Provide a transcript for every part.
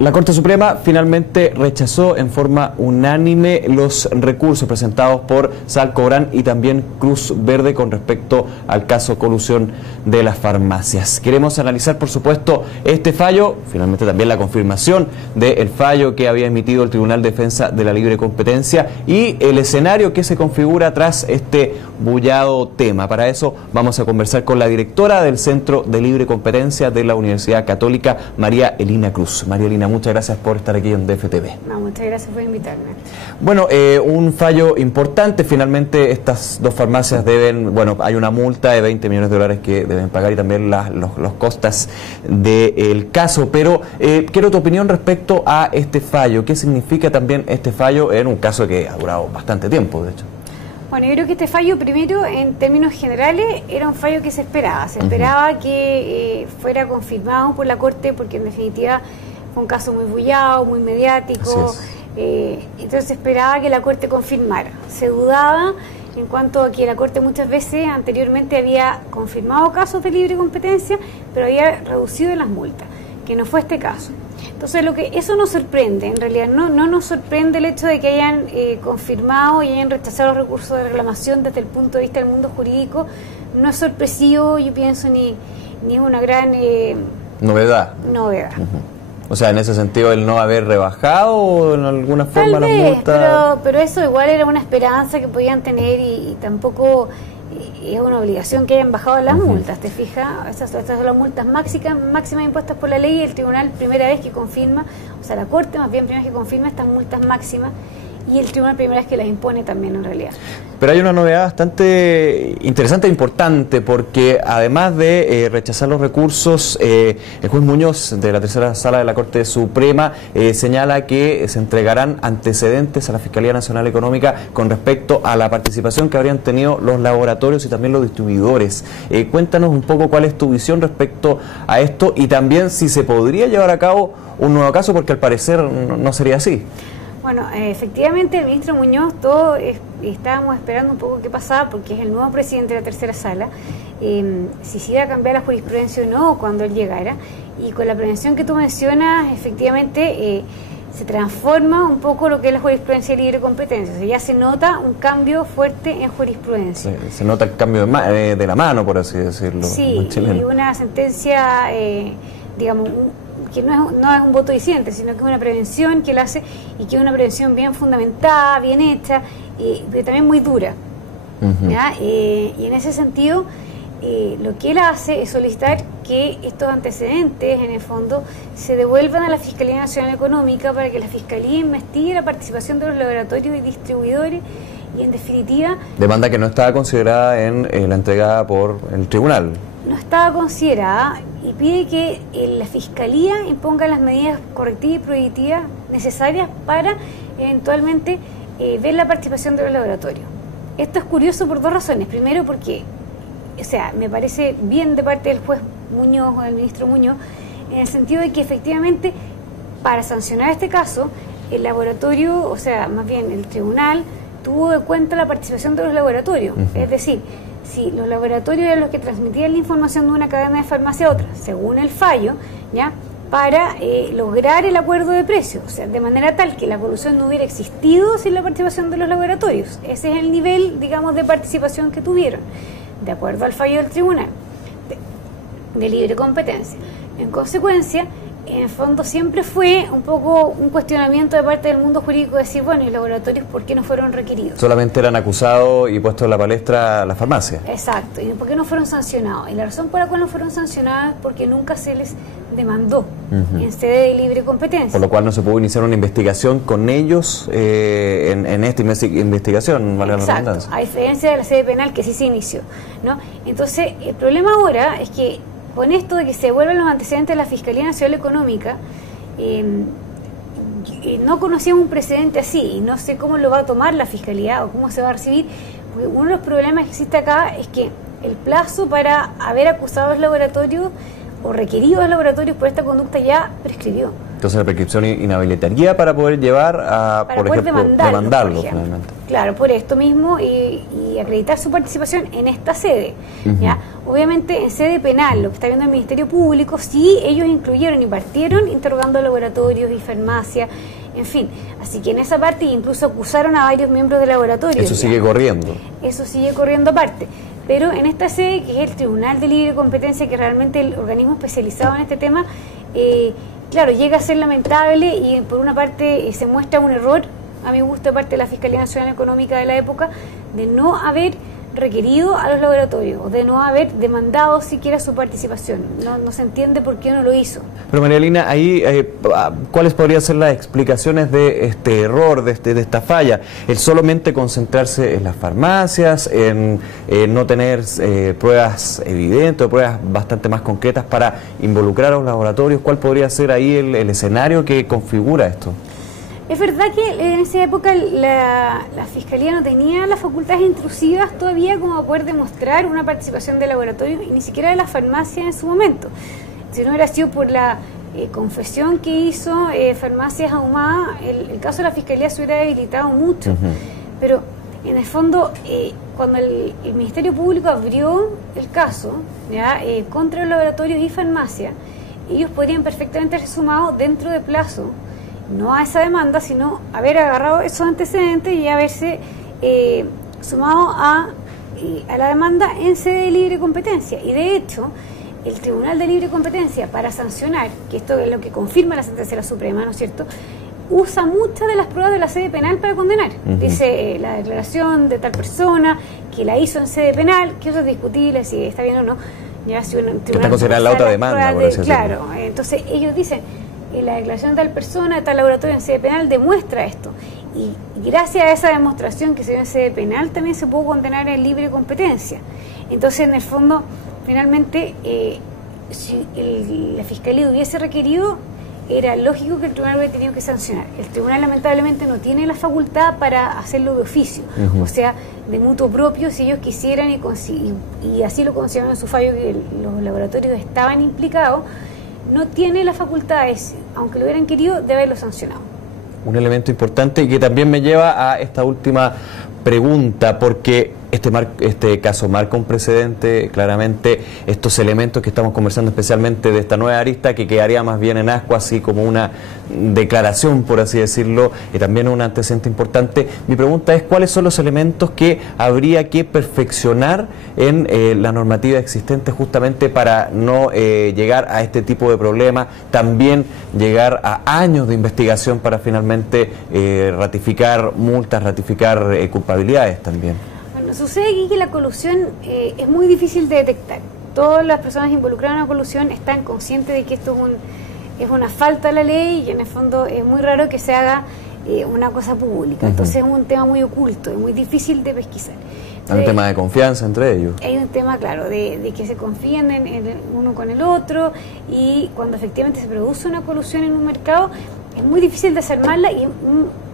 La Corte Suprema finalmente rechazó en forma unánime los recursos presentados por Salcobrán y también Cruz Verde con respecto al caso colusión de las farmacias. Queremos analizar, por supuesto, este fallo, finalmente también la confirmación del fallo que había emitido el Tribunal de Defensa de la Libre Competencia y el escenario que se configura tras este bullado tema. Para eso vamos a conversar con la directora del Centro de Libre Competencia de la Universidad Católica, María Elina Cruz. María Elina, muchas gracias por estar aquí en DFTV. No, muchas gracias por invitarme. Bueno, un fallo importante. Finalmente estas dos farmacias deben, bueno, hay una multa de 20 millones de dólares que deben pagar y también los costas del caso. Pero quiero tu opinión respecto a este fallo. ¿Qué significa también este fallo en un caso que ha durado bastante tiempo, de hecho? Bueno, yo creo que este fallo, primero, en términos generales, era un fallo que se esperaba. Se esperaba que fuera confirmado por la Corte porque, en definitiva, fue un caso muy bullado, muy mediático. Entonces se esperaba que la Corte confirmara. Se dudaba en cuanto a que la Corte muchas veces anteriormente había confirmado casos de libre competencia, pero había reducido las multas, que no fue este caso. Entonces eso nos sorprende, en realidad no nos sorprende el hecho de que hayan confirmado y hayan rechazado los recursos de reclamación desde el punto de vista del mundo jurídico. No es sorpresivo, yo pienso, ni es una gran novedad. O sea, en ese sentido, el no haber rebajado en alguna forma las multas. Pero eso igual era una esperanza que podían tener y tampoco es una obligación que hayan bajado las multas, ¿te fijas? Estas son las multas máximas impuestas por la ley y el tribunal primera vez que confirma, o sea, la Corte más bien primera vez que confirma estas multas máximas y el tribunal primera vez que las impone también en realidad. Pero hay una novedad bastante interesante e importante porque además de rechazar los recursos, el juez Muñoz de la tercera sala de la Corte Suprema señala que se entregarán antecedentes a la Fiscalía Nacional Económica con respecto a la participación que habrían tenido los laboratorios y también los distribuidores. Cuéntanos un poco cuál es tu visión respecto a esto y también si se podría llevar a cabo un nuevo caso, porque al parecer no sería así. Bueno, efectivamente el ministro Muñoz, todos estábamos esperando un poco qué pasaba porque es el nuevo presidente de la tercera sala, si se iba a cambiar la jurisprudencia o no cuando él llegara, y con la prevención que tú mencionas, efectivamente se transforma un poco lo que es la jurisprudencia de libre competencia, o sea, ya se nota un cambio fuerte en jurisprudencia. Se nota el cambio de la mano, por así decirlo. Sí, y una sentencia, digamos, que no es un voto disidente, sino que es una prevención que él hace y que es una prevención bien fundamentada, bien hecha, pero también muy dura. Y en ese sentido, lo que él hace es solicitar que estos antecedentes, en el fondo, se devuelvan a la Fiscalía Nacional Económica para que la Fiscalía investigue la participación de los laboratorios y distribuidores y, en definitiva... Demanda que no estaba considerada en la entregada por el tribunal. No estaba considerada y pide que la Fiscalía imponga las medidas correctivas y prohibitivas necesarias para eventualmente ver la participación de los laboratorios. Esto es curioso por dos razones. Primero porque, o sea, me parece bien de parte del juez Muñoz o del ministro Muñoz, en el sentido de que efectivamente para sancionar este caso, el laboratorio, o sea, más bien el tribunal, tuvo en cuenta la participación de los laboratorios. Es decir, si los laboratorios eran los que transmitían la información de una cadena de farmacia a otra, según el fallo, ¿ya?, para lograr el acuerdo de precios, o sea, de manera tal que la colusión no hubiera existido sin la participación de los laboratorios. Ese es el nivel, digamos, de participación que tuvieron, de acuerdo al fallo del tribunal de libre competencia. En consecuencia, en el fondo siempre fue un poco un cuestionamiento de parte del mundo jurídico de decir, bueno, ¿y los laboratorios por qué no fueron requeridos? Solamente eran acusados y puestos en la palestra las farmacias. Exacto, ¿y por qué no fueron sancionados? Y la razón por la cual no fueron sancionadas es porque nunca se les demandó en sede de libre competencia. Por lo cual no se pudo iniciar una investigación con ellos en esta investigación, vale la redundancia. A diferencia de la sede penal que sí se inició, ¿no? Entonces, el problema ahora es que con esto de que se devuelven los antecedentes de la Fiscalía Nacional Económica, no conocíamos un precedente así y no sé cómo lo va a tomar la Fiscalía o cómo se va a recibir, porque uno de los problemas que existe acá es que el plazo para haber acusado a los laboratorios o requerido a los laboratorios por esta conducta ya prescribió. Entonces la prescripción inhabilitaría para poder llevar a, para por poder ejemplo, demandarlo finalmente. Claro, por esto mismo y acreditar su participación en esta sede. ¿Ya? Obviamente en sede penal, lo que está viendo el Ministerio Público, sí ellos incluyeron y partieron interrogando laboratorios y farmacias, en fin. Así que en esa parte incluso acusaron a varios miembros del laboratorio. Eso sigue corriendo. Eso sigue corriendo aparte. Pero en esta sede, que es el Tribunal de Libre Competencia, que es realmente el organismo especializado en este tema, claro, llega a ser lamentable y por una parte se muestra un error, a mi gusto, de parte de la Fiscalía Nacional Económica de la época, de no haber requerido a los laboratorios, o de no haber demandado siquiera su participación. No se entiende por qué no lo hizo. Pero María Lina, ahí, ¿cuáles podrían ser las explicaciones de este error, de esta falla? ¿El solamente concentrarse en las farmacias, en no tener pruebas evidentes o pruebas bastante más concretas para involucrar a los laboratorios? ¿Cuál podría ser ahí el escenario que configura esto? Es verdad que en esa época la Fiscalía no tenía las facultades intrusivas todavía como para poder demostrar una participación de laboratorios y ni siquiera de las farmacias en su momento. Si no hubiera sido por la confesión que hizo Farmacias Ahumadas, el caso de la Fiscalía se hubiera debilitado mucho. Pero en el fondo, cuando el Ministerio Público abrió el caso contra los laboratorios y farmacias, ellos podrían perfectamente haber sumado dentro de plazo, no a esa demanda, sino haber agarrado esos antecedentes y haberse sumado a la demanda en sede de libre competencia. Y de hecho, el Tribunal de Libre Competencia, para sancionar, que esto es lo que confirma la sentencia de la Suprema, ¿no es cierto?, usa muchas de las pruebas de la sede penal para condenar. Dice la declaración de tal persona que la hizo en sede penal, que eso es discutible si está bien o no. Ya, si está considerada la otra demanda, por así decirlo. Claro, entonces ellos dicen la declaración de tal persona, de tal laboratorio en sede penal demuestra esto. Y gracias a esa demostración que se dio en sede penal también se pudo condenar en libre competencia. Entonces, en el fondo, finalmente, si la Fiscalía hubiese requerido, era lógico que el tribunal hubiera tenido que sancionar. El tribunal lamentablemente no tiene la facultad para hacerlo de oficio, o sea, de mutuo propio, si ellos quisieran y así lo consideraron en su fallo que los laboratorios estaban implicados, no tiene la facultad, aunque lo hubieran querido, de haberlo sancionado. Un elemento importante y que también me lleva a esta última pregunta, porque este caso marca un precedente, claramente estos elementos que estamos conversando, especialmente de esta nueva arista, que quedaría más bien en ascuas, así como una declaración, por así decirlo, y también un antecedente importante. Mi pregunta es, ¿cuáles son los elementos que habría que perfeccionar en la normativa existente justamente para no llegar a este tipo de problemas, también llegar a años de investigación para finalmente ratificar multas, ratificar culpabilidades también? Sucede aquí que la colusión es muy difícil de detectar. Todas las personas involucradas en la colusión están conscientes de que esto es una falta de la ley y en el fondo es muy raro que se haga una cosa pública. Entonces es un tema muy oculto, es muy difícil de pesquisar. Hay un tema de confianza entre ellos. Hay un tema, claro, de que se confíen en uno con el otro, y cuando efectivamente se produce una colusión en un mercado es muy difícil desarmarla y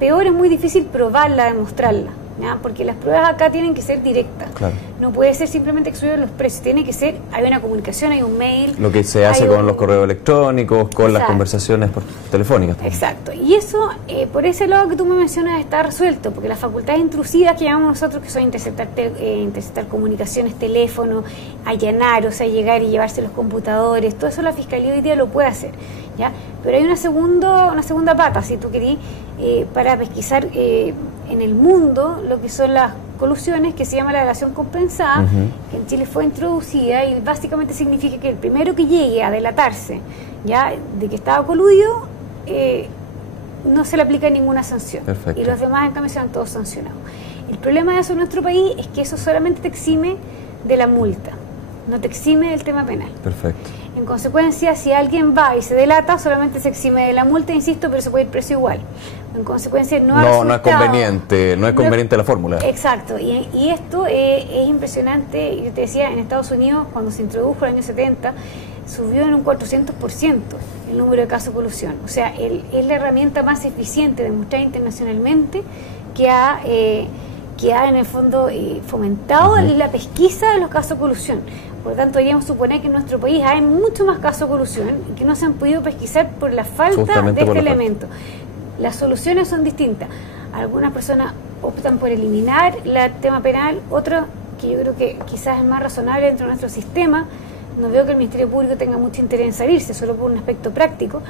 peor, es muy difícil probarla, demostrarla. ¿Ya? Porque las pruebas acá tienen que ser directas. Claro. No puede ser simplemente que suben los precios, tiene que ser, hay una comunicación, hay un mail. Lo que se hace con los correos electrónicos, con las conversaciones telefónicas también. Exacto. Y eso, por ese lado que tú me mencionas, está resuelto, porque las facultades intrusivas que llamamos nosotros, que son interceptar comunicaciones, teléfono, allanar, o sea, llegar y llevarse los computadores, todo eso la Fiscalía hoy día lo puede hacer, ¿ya? Pero hay una segunda pata, si tú querís, para pesquisar en el mundo lo que son las colusiones, que se llama la delación compensada, que en Chile fue introducida y básicamente significa que el primero que llegue a delatarse ya de que estaba coludido, no se le aplica ninguna sanción. Perfecto. Y los demás en cambio serán todos sancionados. El problema de eso en nuestro país es que eso solamente te exime de la multa, no te exime del tema penal. Perfecto. En consecuencia, si alguien va y se delata, solamente se exime de la multa, insisto, pero se puede ir preso igual. En consecuencia, no es conveniente la fórmula. Exacto, y esto es impresionante. Yo te decía, en Estados Unidos, cuando se introdujo en el año 70, subió en un 400% el número de casos de colusión. O sea, es la herramienta más eficiente de mostrar internacionalmente que que ha en el fondo fomentado la pesquisa de los casos de colusión. Por lo tanto, podríamos suponer que en nuestro país hay mucho más casos de colusión y que no se han podido pesquisar por la falta de este elemento. Las soluciones son distintas. Algunas personas optan por eliminar el tema penal, otros, que yo creo que quizás es más razonable dentro de nuestro sistema, no veo que el Ministerio Público tenga mucho interés en salirse, solo por un aspecto práctico,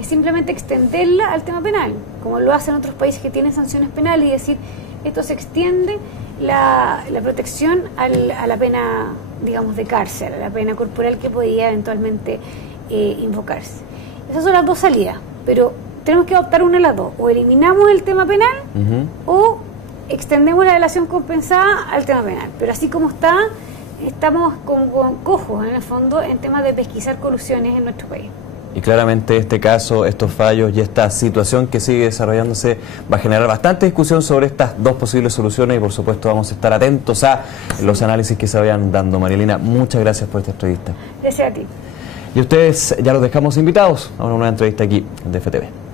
es simplemente extenderla al tema penal, como lo hacen otros países que tienen sanciones penales, y decir, esto se extiende la protección a la pena, digamos, de cárcel, a la pena corporal que podía eventualmente invocarse. Esas son las dos salidas, pero tenemos que adoptar una de las dos: o eliminamos el tema penal o extendemos la delación compensada al tema penal. Pero así como está, estamos con cojos en el fondo en temas de pesquisar colusiones en nuestro país. Y claramente este caso, estos fallos y esta situación que sigue desarrollándose va a generar bastante discusión sobre estas dos posibles soluciones, y por supuesto vamos a estar atentos a los análisis que se vayan dando. Marielina, muchas gracias por esta entrevista. Gracias a ti. Y ustedes ya los dejamos invitados a una nueva entrevista aquí en DFTV.